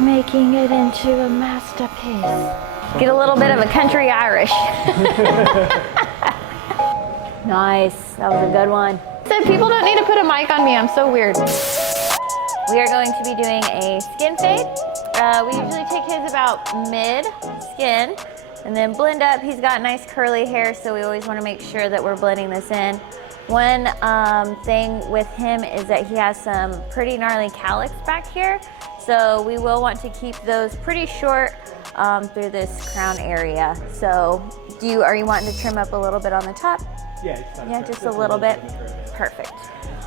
Making it into a masterpiece. Get a little bit of a country Irish. Nice, that was a good one. So people don't need to put a mic on me, I'm so weird. We are going to be doing a skin fade. We usually take his about mid skin and then blend up. He's got nice curly hair, so we always want to make sure that we're blending this in. One thing with him is that he has some pretty gnarly calyx back here, so we will want to keep those pretty short through this crown area. So are you wanting to trim up a little bit on the top? Yeah, just a little bit. Perfect.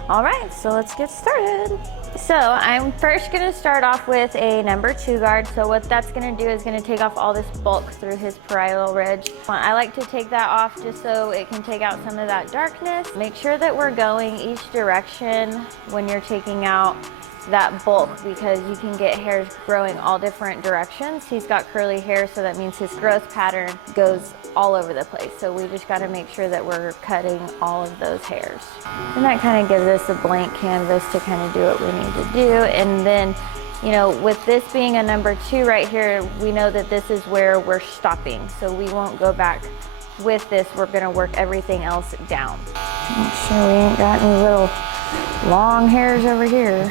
All right, so let's get started. So I'm first gonna start off with a number 2 guard. So what that's gonna do is gonna take off all this bulk through his parietal ridge. I like to take that off just so it can take out some of that darkness. Make sure that we're going each direction when you're taking out that bulk, because you can get hairs growing all different directions. He's got curly hair, so that means his growth pattern goes all over the place. So we just got to make sure that we're cutting all of those hairs. And that kind of gives us a blank canvas to kind of do what we need to do. And then, you know, with this being a number 2 right here, we know that this is where we're stopping. So we won't go back with this. We're gonna work everything else down. Make sure we ain't got any little long hairs over here.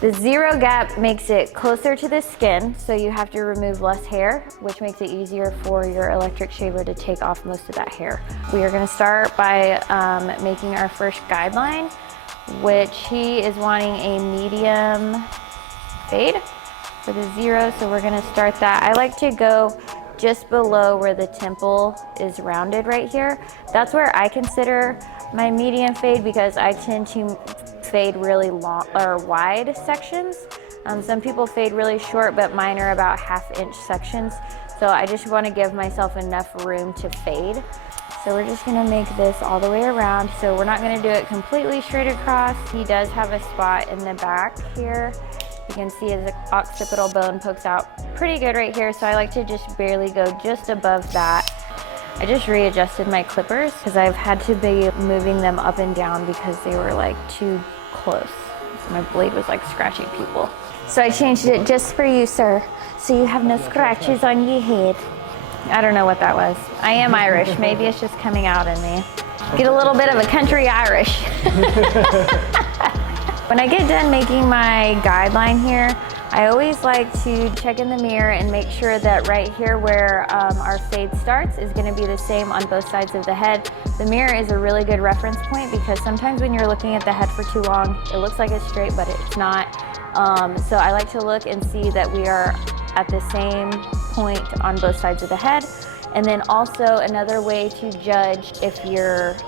The 0 gap makes it closer to the skin, so you have to remove less hair, which makes it easier for your electric shaver to take off most of that hair. We are gonna start by making our first guideline, which he is wanting a medium fade for the 0, so we're gonna start that. I like to go just below where the temple is rounded right here. That's where I consider my medium fade, because I tend to fade really long or wide sections. Some people fade really short, but mine are about 1/2 inch sections. So I just want to give myself enough room to fade. So we're just going to make this all the way around. So we're not going to do it completely straight across. He does have a spot in the back here. You can see his occipital bone pokes out pretty good right here. So I like to just barely go just above that. I just readjusted my clippers because I've had to be moving them up and down because they were like too close. So my blade was like scratching people. So I changed it just for you, sir, so you have no scratches on your head. I don't know what that was. I am Irish. Maybe it's just coming out in me. Get a little bit of a country Irish. When I get done making my guideline here, I always like to check in the mirror and make sure that right here where our fade starts is going to be the same on both sides of the head. The mirror is a really good reference point, because sometimes when you're looking at the head for too long, it looks like it's straight, but it's not. So I like to look and see that we are at the same point on both sides of the head. And then also another way to judge if you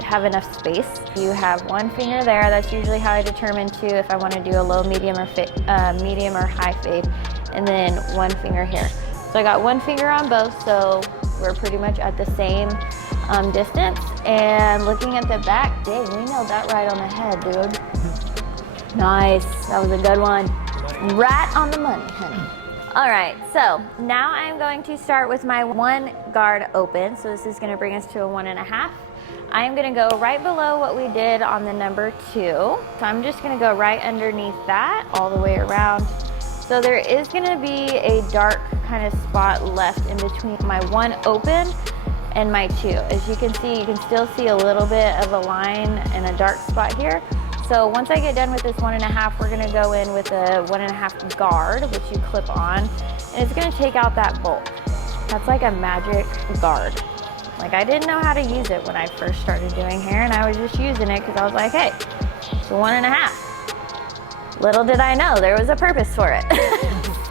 have enough space. You have one finger there. That's usually how I determine too if I want to do a low, medium, or high fade. And then one finger here. So I got one finger on both, so we're pretty much at the same distance. And looking at the back, dang, we nailed that right on the head, dude. Nice, that was a good one. Right on the money, honey. All right, so now I'm going to start with my 1 guard open. So this is gonna bring us to a 1.5. I'm gonna go right below what we did on the number 2. So I'm just gonna go right underneath that all the way around. So there is gonna be a dark kind of spot left in between my 1 open and my 2. As you can still see a little bit of a line and a dark spot here. So once I get done with this 1.5, we're gonna go in with a 1.5 guard, which you clip on, and it's gonna take out that bulk. That's like a magic guard. Like, I didn't know how to use it when I first started doing hair, and I was just using it because I was like, hey, it's a 1.5. Little did I know there was a purpose for it.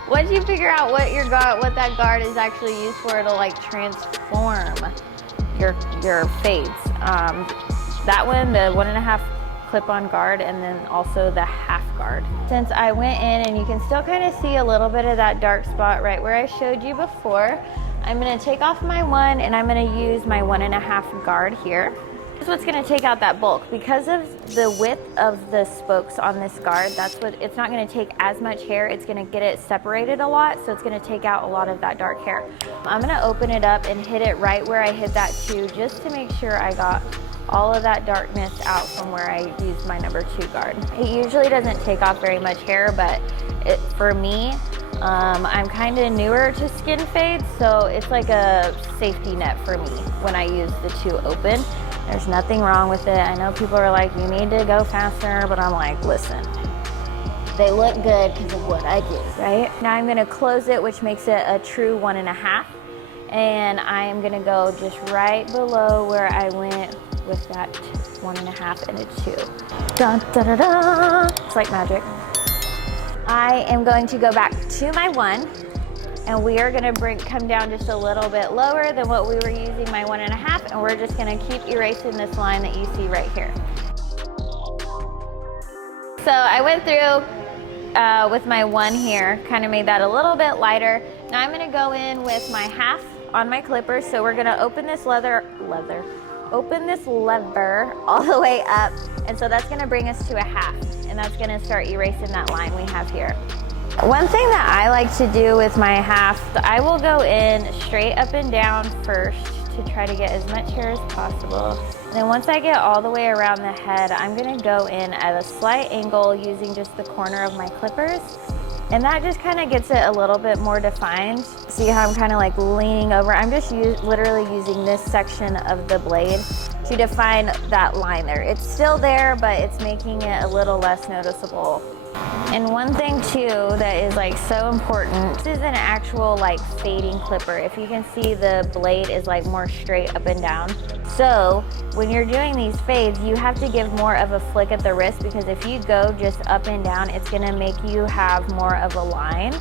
Once you figure out what that guard is actually used for, it'll like transform your fades. That one, the 1.5 clip-on guard, and then also the half guard. Since I went in, and you can still kind of see a little bit of that dark spot right where I showed you before, I'm going to take off my 1 and I'm going to use my 1.5 guard here. This is what's going to take out that bulk. Because of the width of the spokes on this guard, it's not going to take as much hair. It's going to get it separated a lot, so it's going to take out a lot of that dark hair. I'm going to open it up and hit it right where I hit that 2, just to make sure I got all of that darkness out from where I used my number 2 guard. It usually doesn't take off very much hair, but for me, I'm kind of newer to skin fades, so it's like a safety net for me when I use the 2 open. There's nothing wrong with it. I know people are like, you need to go faster, but I'm like, listen, they look good because of what I do, right? Now I'm gonna close it, which makes it a true 1.5. And I am gonna go just right below where I went with that 1.5 and a 2. Dun, da, da, da. It's like magic. I am going to go back to my 1, and we are gonna come down just a little bit lower than what we were using my 1.5, and we're just gonna keep erasing this line that you see right here. So I went through with my 1 here, kind of made that a little bit lighter. Now I'm gonna go in with my 1/2 on my clippers. So we're gonna open this open this lever all the way up. And so that's gonna bring us to a 1/2. And that's gonna start erasing that line we have here. One thing that I like to do with my 1/2, I will go in straight up and down first to try to get as much hair as possible. And then once I get all the way around the head, I'm gonna go in at a slight angle using just the corner of my clippers. And that just kind of gets it a little bit more defined. See how I'm kind of like leaning over? I'm just literally using this section of the blade to define that line there. It's still there, but it's making it a little less noticeable. And one thing too that is like so important, this is an actual like fading clipper. If you can see, the blade is like more straight up and down. So when you're doing these fades, you have to give more of a flick at the wrist, because if you go just up and down, it's gonna make you have more of a line.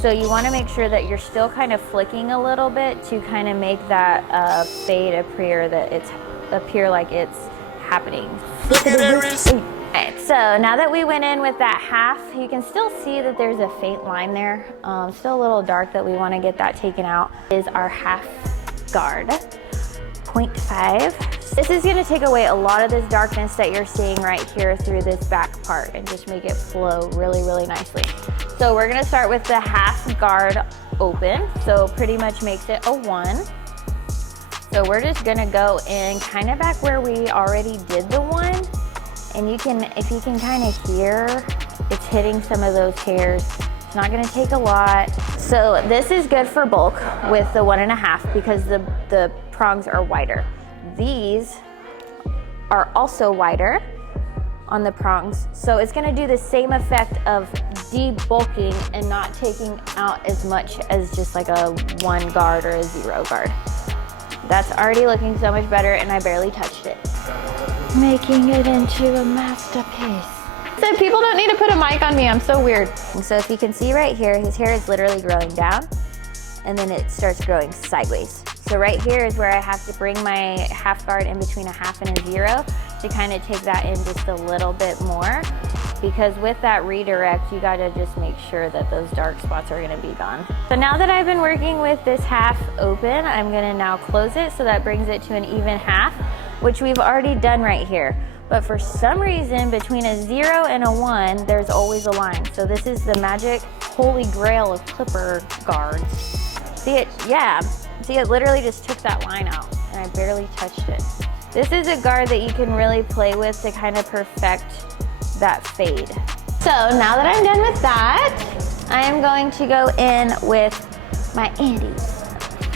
So you wanna make sure that you're still kind of flicking a little bit to kind of make that fade appear like it's happening. Alright, so now that we went in with that 1/2, you can still see that there's a faint line there. Still a little dark that we want to get that taken out. Is our 1/2 guard, 0.5. This is going to take away a lot of this darkness that you're seeing right here through this back part and just make it flow really, really nicely. So we're going to start with the 1/2 guard open. So pretty much makes it a 1. So we're just going to go in kind of back where we already did the 1. And if you can kind of hear, it's hitting some of those hairs. It's not gonna take a lot. So this is good for bulk with the 1.5 because the prongs are wider. These are also wider on the prongs. So it's gonna do the same effect of debulking and not taking out as much as just like a 1 guard or a 0 guard. That's already looking so much better, and I barely touched it. Making it into a masterpiece. So people don't need to put a mic on me, I'm so weird. So if you can see right here, his hair is literally growing down, and then it starts growing sideways. So right here is where I have to bring my 1/2 guard in between a 1/2 and a 0 to kind of take that in just a little bit more. Because with that redirect, you gotta just make sure that those dark spots are gonna be gone. So now that I've been working with this 1/2 open, I'm gonna now close it, so that brings it to an even 1/2, which we've already done right here. But for some reason, between a 0 and a 1, there's always a line. So this is the magic holy grail of clipper guards. See it? Yeah. See, it literally just took that line out, and I barely touched it. This is a guard that you can really play with to kind of perfect that fade. So now that I'm done with that, I am going to go in with my Andy's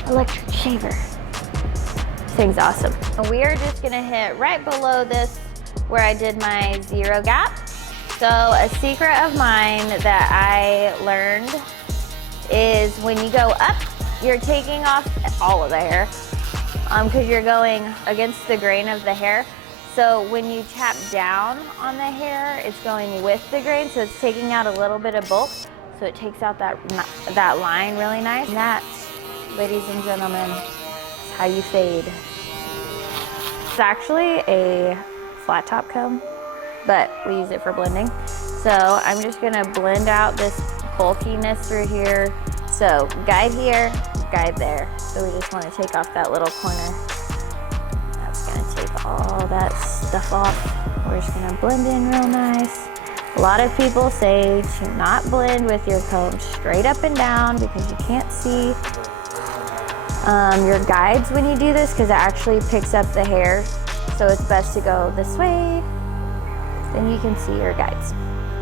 electric shaver. This thing's awesome. We are just gonna hit right below this where I did my 0 gap. So a secret of mine that I learned is when you go up, you're taking off all of the hair because you're going against the grain of the hair. So when you tap down on the hair, it's going with the grain, so it's taking out a little bit of bulk, so it takes out that line really nice. And that, ladies and gentlemen, is how you fade. It's actually a flat top comb, but we use it for blending. So I'm just gonna blend out this bulkiness through here. So guide here, guide there. So we just wanna take off that little corner. Take all that stuff off. We're just gonna blend in real nice. A lot of people say to not blend with your comb straight up and down because you can't see your guides when you do this, because it actually picks up the hair. So it's best to go this way, then you can see your guides.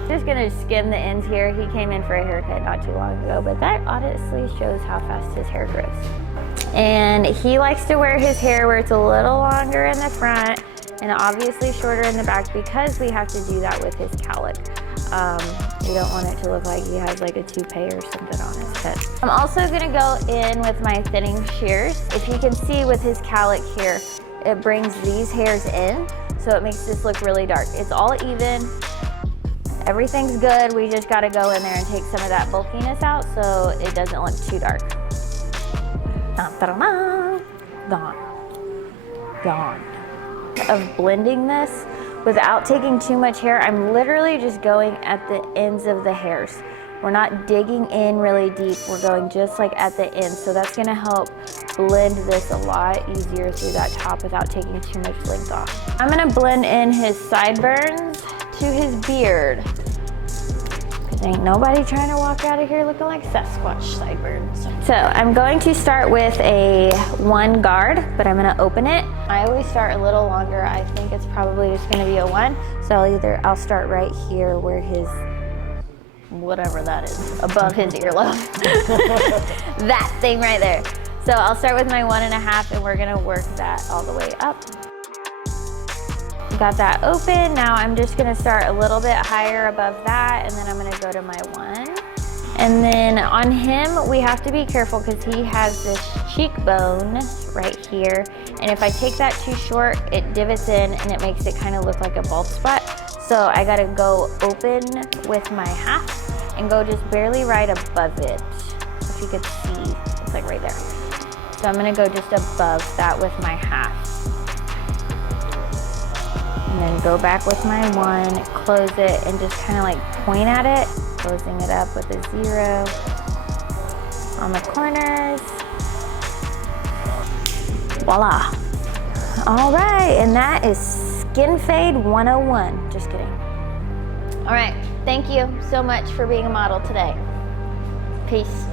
Just gonna skim the ends here. He came in for a haircut not too long ago, but that honestly shows how fast his hair grows. And he likes to wear his hair where it's a little longer in the front and obviously shorter in the back because we have to do that with his cowlick. We don't want it to look like he has like a toupee or something on his head. I'm also gonna go in with my thinning shears. If you can see with his cowlick here, it brings these hairs in, so it makes this look really dark. It's all even, everything's good. We just gotta go in there and take some of that bulkiness out so it doesn't look too dark. Gone. Gone. Of blending this without taking too much hair, I'm literally just going at the ends of the hairs. We're not digging in really deep. We're going just like at the end. So that's gonna help blend this a lot easier through that top without taking too much length off. I'm gonna blend in his sideburns to his beard. Ain't nobody trying to walk out of here looking like Sasquatch sideburns. So I'm going to start with a 1 guard, but I'm gonna open it. I always start a little longer. I think it's probably just gonna be a 1. So I'll start right here where his, whatever that is, above his earlobe. That thing right there. So I'll start with my 1.5 and we're gonna work that all the way up. Got that open. Now I'm just gonna start a little bit higher above that and then I'm gonna go to my 1. And then on him, we have to be careful because he has this cheekbone right here. And if I take that too short, it divots in and it makes it kind of look like a bald spot. So I gotta go open with my 1/2 and go just barely right above it. If you could see, it's like right there. So I'm gonna go just above that with my 1/2. And then go back with my 1, close it, and just kind of like point at it, closing it up with a 0 on the corners. Voila. All right, and that is Skin Fade 101. Just kidding. All right, thank you so much for being a model today. Peace.